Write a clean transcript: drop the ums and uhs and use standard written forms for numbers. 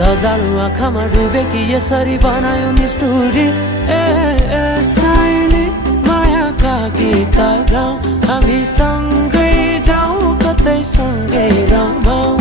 लजालु आँखामा डुबेकी यसरी बनायो निष्ठुरी। साइली मायाका गीत गाउँ, हामी सँगै जाउँ कतै सँगै रमाउँ।